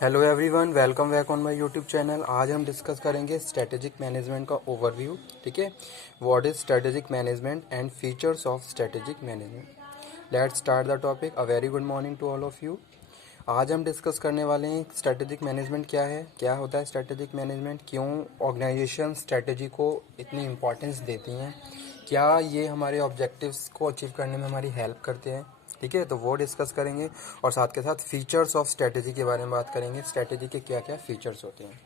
Hello everyone, welcome back on my YouTube channel. आज हम discuss करेंगे स्ट्रेटेजिक मैनेजमेंट का ओवरव्यू। ठीक है, what is strategic management and features of strategic management. Let's start the topic. A very good morning to all of you. आज हम discuss करने वाले हैं स्ट्रेटेजिक मैनेजमेंट क्या है, क्या होता है स्ट्रेटेजिक मैनेजमेंट, क्यों ऑर्गेनाइजेशन स्ट्रेटेजी को इतनी इंपॉर्टेंस देती हैं, क्या ये हमारे ऑब्जेक्टिव्स को अचीव करने में हमारी हेल्प करते हैं। ठीक है, तो वो डिस्कस करेंगे और साथ के साथ फीचर्स ऑफ स्ट्रेटेजी के बारे में बात करेंगे। स्ट्रेटेजी के क्या क्या फीचर्स होते हैं।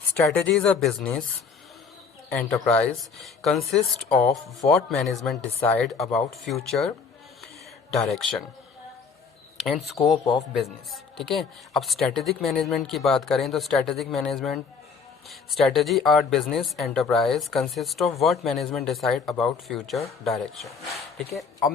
Strategy is a business enterprise consists of what management decide about future direction and scope of business. ठीक है, अब स्ट्रेटेजिक मैनेजमेंट की बात करें तो strategic management strategy are business enterprise consist of what management decide about future direction. ठीक है, अब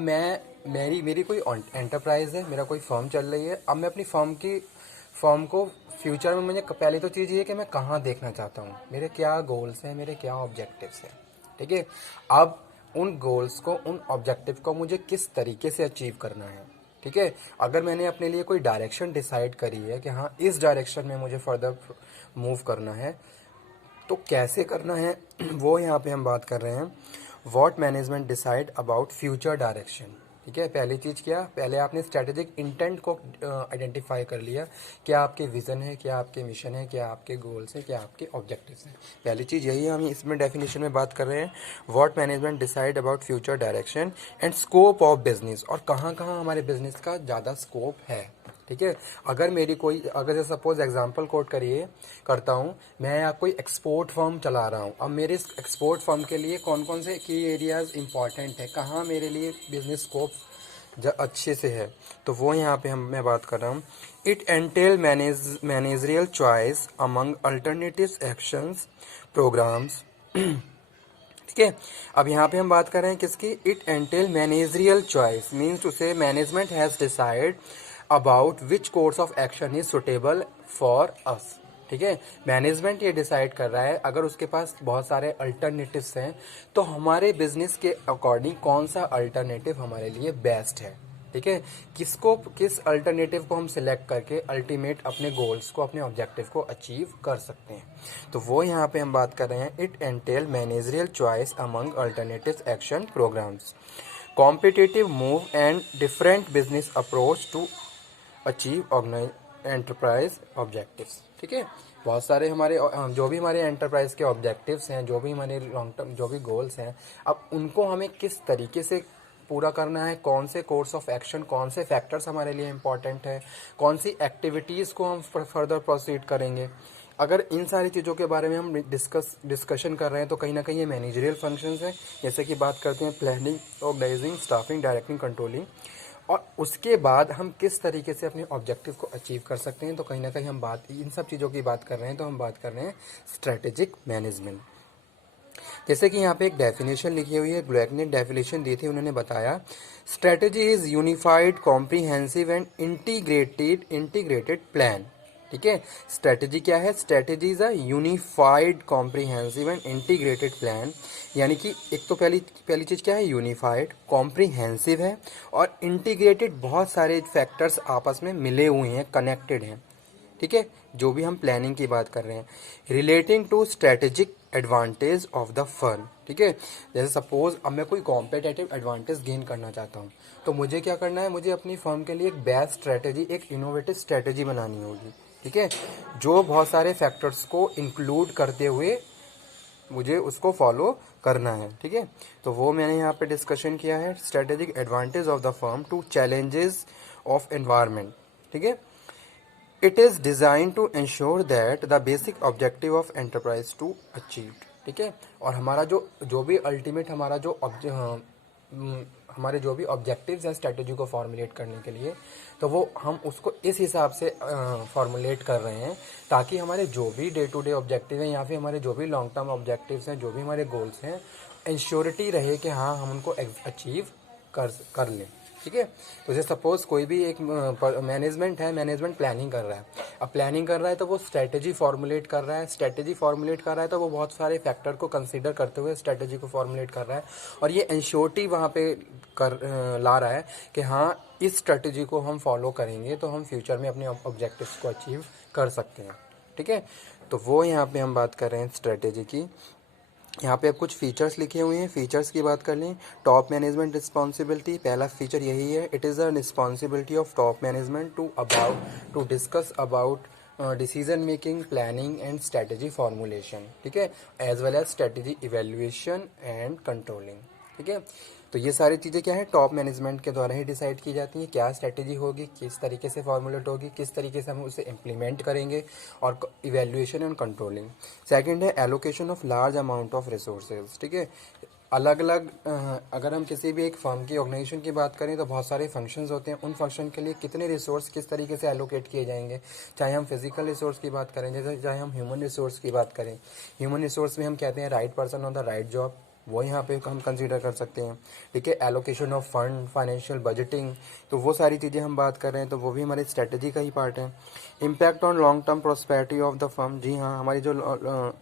मेरी मेरी कोई एंटरप्राइज है, मेरा कोई फर्म चल रही है। अब मैं अपनी फर्म को फ्यूचर में, मुझे पहली तो चीज़ ये है कि मैं कहाँ देखना चाहता हूँ, मेरे क्या गोल्स हैं, मेरे क्या ऑब्जेक्टिव्स हैं। ठीक है, अब उन गोल्स को, उन ऑब्जेक्टिव को मुझे किस तरीके से अचीव करना है। ठीक है, अगर मैंने अपने लिए कोई डायरेक्शन डिसाइड करी है कि हाँ इस डायरेक्शन में मुझे फर्दर मूव करना है, तो कैसे करना है वो यहाँ पे हम बात कर रहे हैं। What management decide about future direction. ठीक है, पहली चीज़ क्या, पहले आपने स्ट्रेटेजिक इंटेंट को आइडेंटिफाई कर लिया। क्या आपके विजन है, क्या आपके मिशन है, क्या आपके गोल्स हैं, क्या आपके ऑब्जेक्टिव्स हैं। पहली चीज़ यही हम इसमें डेफिनेशन में बात कर रहे हैं। What management decide about future direction and scope of business, और कहाँ कहाँ हमारे बिजनेस का ज़्यादा स्कोप है। ठीक है, अगर जैसे सपोज एग्जांपल कोट करता हूँ, मैं आप कोई एक्सपोर्ट फर्म चला रहा हूँ। अब मेरे इस एक्सपोर्ट फर्म के लिए कौन कौन से की एरियाज इंपॉर्टेंट है, कहाँ मेरे लिए बिजनेस स्कोप अच्छे से है, तो वो यहाँ पे मैं बात कर रहा हूँ। It entail managerial choice among alternative actions programmes. ठीक है, अब यहाँ पे हम बात कर रहे हैं किसकी। It entail managerial choice means to say management has decide about which course of action is suitable for us. ठीक है, मैनेजमेंट ये डिसाइड कर रहा है, अगर उसके पास बहुत सारे अल्टरनेटिव्स हैं तो हमारे बिजनेस के अकॉर्डिंग कौन सा अल्टरनेटिव हमारे लिए बेस्ट है। ठीक है, किस अल्टरनेटिव को हम सिलेक्ट करके अल्टीमेट अपने गोल्स को, अपने ऑब्जेक्टिव को अचीव कर सकते हैं, तो वो यहाँ पे हम बात कर रहे हैं। It entail managerial choice among alternative action programmes, competitive move and different business approach to achieve enterprise objectives. ठीक है, बहुत सारे हमारे जो भी हमारे एंटरप्राइज के ऑब्जेक्टिव्स हैं, जो भी हमारे लॉन्ग टर्म जो भी गोल्स हैं, अब उनको हमें किस तरीके से पूरा करना है, कौन से कोर्स ऑफ एक्शन, कौन से फैक्टर्स हमारे लिए इंपॉर्टेंट है, कौन सी एक्टिविटीज़ को हम फर्दर प्रोसीड करेंगे। अगर इन सारी चीज़ों के बारे में हम डिस्कशन कर रहे हैं तो कहीं ना कहीं ये मैनेजरियल फंक्शंस हैं। जैसे कि बात करते हैं planning, organising, staffing, directing, controlling, और उसके बाद हम किस तरीके से अपने ऑब्जेक्टिव को अचीव कर सकते हैं, तो कहीं ना कहीं हम इन सब चीज़ों की बात कर रहे हैं, तो हम बात कर रहे हैं स्ट्रेटेजिक मैनेजमेंट। जैसे कि यहाँ पे एक डेफिनेशन लिखी हुई है, ब्लैक ने डेफिनेशन दी थी, उन्होंने बताया strategy is unified, comprehensive and integrated plan. ठीक है, स्ट्रेटेजी क्या है, strategy is a unified, comprehensive and integrated plan. यानी कि एक तो पहली चीज़ क्या है, यूनिफाइड, कॉम्प्रिहेंसिव है, और इंटीग्रेटेड, बहुत सारे फैक्टर्स आपस में मिले हुए हैं, कनेक्टेड हैं। ठीक है, जो भी हम प्लानिंग की बात कर रहे हैं, relating to strategic advantage of the firm. ठीक है, जैसे सपोज अब मैं कोई कॉम्पिटेटिव एडवांटेज गेन करना चाहता हूँ, तो मुझे क्या करना है, मुझे अपनी फर्म के लिए एक बेस्ट स्ट्रेटेजी, एक इनोवेटिव स्ट्रेटेजी बनानी होगी। ठीक है, जो बहुत सारे फैक्टर्स को इंक्लूड करते हुए मुझे उसको फॉलो करना है। ठीक है, तो वो मैंने यहाँ पे डिस्कशन किया है, strategic advantage of the firm to challenges of environment. ठीक है, it is design to ensure that the basic objective of enterprise to achieved. ठीक है, और हमारा जो भी अल्टीमेट हमारे जो भी ऑब्जेक्टिव्स हैं स्ट्रेटेजी को फॉर्मुलेट करने के लिए, तो वो हम उसको इस हिसाब से फॉर्मुलेट कर रहे हैं, ताकि हमारे जो भी डे टू डे ऑब्जेक्टिव हैं, या फिर हमारे जो भी लॉन्ग टर्म ऑब्जेक्टिव्स हैं, जो भी हमारे गोल्स हैं, इंश्योरिटी रहे कि हाँ हम उनको अचीव कर लें। ठीक है। तो जैसे सपोज कोई भी एक मैनेजमेंट है, मैनेजमेंट प्लानिंग कर रहा है। अब प्लानिंग कर रहा है तो वो स्ट्रेटेजी फॉर्मुलेट कर रहा है, स्ट्रेटेजी फॉर्मुलेट कर रहा है तो वो बहुत सारे फैक्टर को कंसीडर करते हुए स्ट्रेटेजी को फॉर्मुलेट कर रहा है, और ये इंश्योरिटी वहाँ पे ला रहा है कि हाँ इस स्ट्रेटेजी को हम फॉलो करेंगे तो हम फ्यूचर में अपने ऑब्जेक्टिव्स को अचीव कर सकते हैं। ठीक है, तो वो यहाँ पे हम बात कर रहे हैं स्ट्रेटेजी की। यहाँ पे अब कुछ फीचर्स लिखे हुए हैं, फीचर्स की बात कर लें। टॉप मैनेजमेंट रिस्पॉन्सिबिलिटी, पहला फीचर यही है, it is the responsibility of top management to discuss about decision making, planning and strategy formulation. ठीक है, as well as strategy evaluation and controlling. ठीक है, तो ये सारी चीज़ें क्या है, टॉप मैनेजमेंट के द्वारा ही डिसाइड की जाती हैं। क्या स्ट्रेटेजी होगी, किस तरीके से फॉर्मुलेट होगी, किस तरीके से हम उसे इम्प्लीमेंट करेंगे, और इवेल्युएशन एंड कंट्रोलिंग। सेकंड है allocation of large amount of resources. ठीक है, अलग अलग अगर हम किसी भी एक फर्म की ऑर्गेनाइजेशन की बात करें तो बहुत सारे फंक्शंस होते हैं, उन फंक्शन के लिए कितने रिसोर्स किस तरीके से एलोकेट किए जाएंगे। चाहे हम फिजिकल रिसोर्स की बात करें, जैसे चाहे हम ह्यूमन रिसोर्स की बात करें, ह्यूमन रिसोर्स में हम कहते हैं right person on the right job, वो यहाँ पे हम कंसीडर कर सकते हैं। ठीक है, allocation of fund, financial budgeting, तो वो सारी चीज़ें हम बात कर रहे हैं तो वो भी हमारी स्ट्रेटजी का ही पार्ट है। Impact on long term prosperity of the firm, जी हाँ, हमारी जो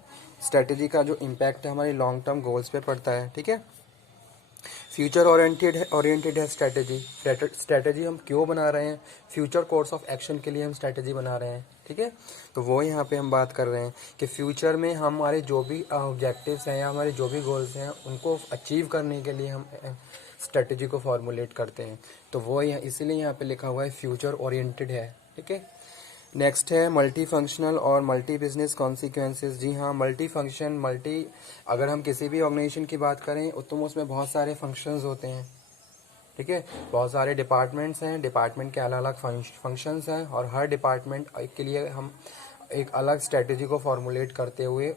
स्ट्रेटजी का जो इम्पैक्ट है हमारी लॉन्ग टर्म गोल्स पे पड़ता है। ठीक है, फ्यूचर ओरिएंटेड है स्ट्रेटजी, स्ट्रेटजी हम क्यों बना रहे हैं, फ्यूचर कोर्स ऑफ एक्शन के लिए हम स्ट्रेटजी बना रहे हैं। ठीक है, तो वो यहाँ पे हम बात कर रहे हैं कि फ्यूचर में हमारे जो भी ऑब्जेक्टिव्स हैं या हमारे जो भी गोल्स हैं उनको अचीव करने के लिए हम स्ट्रेटजी को फॉर्मुलेट करते हैं। तो वो यहाँ इसीलिए यहाँ पे लिखा हुआ है फ्यूचर ओरिएंटेड है। ठीक है, नेक्स्ट है मल्टी फंक्शनल और मल्टी बिजनेस कॉन्सिक्वेंसेज। जी हाँ, मल्टी फंक्शन, अगर हम किसी भी ऑर्गेनाइजेशन की बात करें तो उसमें बहुत सारे फंक्शंस होते हैं। ठीक है, बहुत सारे डिपार्टमेंट्स हैं, डिपार्टमेंट के अलग अलग फंक्शंस हैं, और हर डिपार्टमेंट के लिए हम एक अलग स्ट्रेटजी को फॉर्मुलेट करते हुए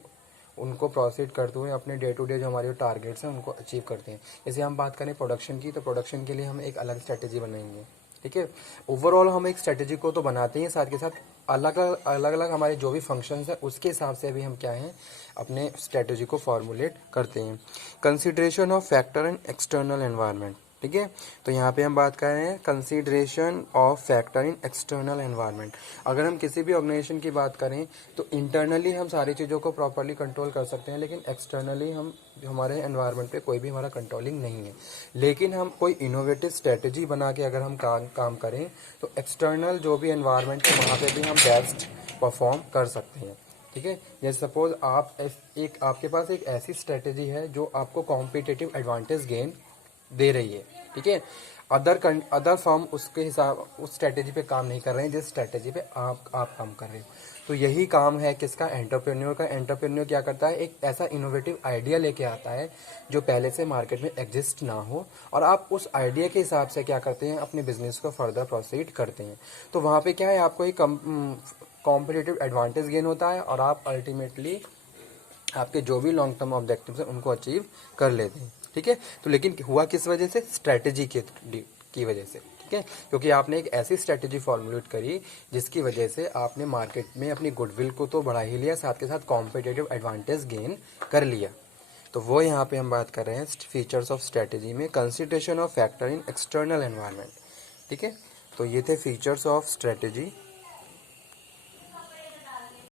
उनको प्रोसीड करते हुए अपने डे टू डे जो हमारे टारगेट्स हैं उनको अचीव करते हैं। जैसे हम बात करें प्रोडक्शन की, तो प्रोडक्शन के लिए हम एक अलग स्ट्रेटजी बनाएंगे। ठीक है, ओवरऑल हम एक स्ट्रेटजी को तो बनाते हैं, साथ के साथ अलग अलग हमारे जो भी फंक्शंस हैं उसके हिसाब से भी हम क्या हैं अपने स्ट्रेटजी को फॉर्मुलेट करते हैं। Consideration of factor in external environment. ठीक है, तो यहाँ पे हम बात कर रहे हैं consideration of factor in external environment. अगर हम किसी भी ऑर्गेनाइजेशन की बात करें तो इंटरनली हम सारी चीज़ों को प्रॉपरली कंट्रोल कर सकते हैं, लेकिन एक्सटर्नली हम हमारे एनवायरनमेंट पे कोई भी हमारा कंट्रोलिंग नहीं है। लेकिन हम कोई इनोवेटिव स्ट्रेटजी बना के अगर हम काम करें तो एक्सटर्नल जो भी एनवायरनमेंट है वहाँ पर भी हम बेस्ट परफॉर्म कर सकते हैं। ठीक है, जैसे सपोज आपके पास एक ऐसी स्ट्रेटजी है जो आपको कॉम्पिटिटिव एडवांटेज गेन दे रही है। ठीक है, अदर फर्म उसके हिसाब उस स्ट्रेटेजी पे काम नहीं कर रहे हैं जिस स्ट्रेटेजी पे आप काम कर रहे हो। तो यही काम है किसका, एंटरप्रेन्योर का। एंटरप्रेन्योर क्या करता है, एक ऐसा इनोवेटिव आइडिया लेके आता है जो पहले से मार्केट में एग्जिस्ट ना हो, और आप उस आइडिया के हिसाब से क्या करते हैं अपने बिजनेस को फर्दर प्रोसीड करते हैं। तो वहाँ पे क्या है, आपको एक कॉम्पिटिटिव एडवांटेज गेन होता है, और आप अल्टीमेटली आपके जो भी लॉन्ग टर्म ऑब्जेक्टिव्स हैं उनको अचीव कर लेते हैं। ठीक है, तो लेकिन हुआ किस वजह से, स्ट्रेटजी की वजह से। ठीक है, क्योंकि आपने एक ऐसी स्ट्रेटजी फॉर्मुलेट करी जिसकी वजह से आपने मार्केट में अपनी गुडविल को तो बढ़ा ही लिया, साथ के साथ कॉम्पिटिटिव एडवांटेज गेन कर लिया। तो वो यहाँ पे हम बात कर रहे हैं फीचर्स ऑफ स्ट्रेटजी में, consideration of factor in external environment. ठीक है, तो ये थे फीचर्स ऑफ स्ट्रेटजी।